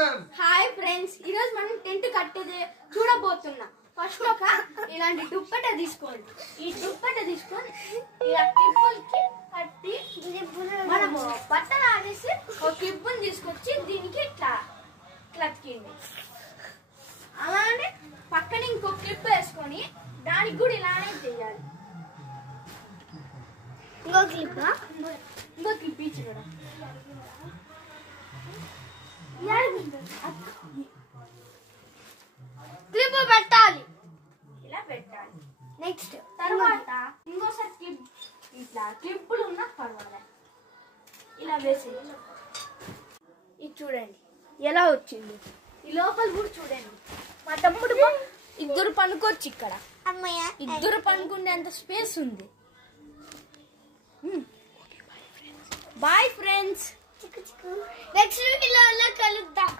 Hi friends, ఈరోజు మనం tent కట్టేది చూడబోతున్నా. ఫస్ట్ ఒక ఇలాంటి దుప్పట తీసుకోండి. ఈ దుప్పట తీసుకొని ఇలా క్లిప్పులకి కట్టి మనము బట్టలు ఆడేసి ఒక క్లిప్పుని తీసుకొచ్చి దీనికి ఇట్లా అతికింది. అలానే పక్కన ఇంకో క్లిప్ వేసుకొని దానికి కూడా ఇలానే చేయాలి. ఇంకో క్లిప్ ఇచ్చి కూడా క్లిప్ పెట్టాలి. ఇలా పెట్టాలి. నెక్స్ట్ తర్వాత ఇంకోసారి క్లిప్ ఇట్లా క్లిప్పులు ఉన్నా పర్వాలేదు ఇలా వేసి ఇది చూడండి ఎలా వచ్చింది. ఈ లోపల కూడా చూడండి. మా తమ్ముడు ఇద్దరు పనుకోవచ్చు. ఇక్కడ ఇద్దరు పనుకునేంత స్పేస్ ఉంది. బాయ్ ఫ్రెండ్స్, నెక్స్ట్ వీడియోలో కలుద్దాం.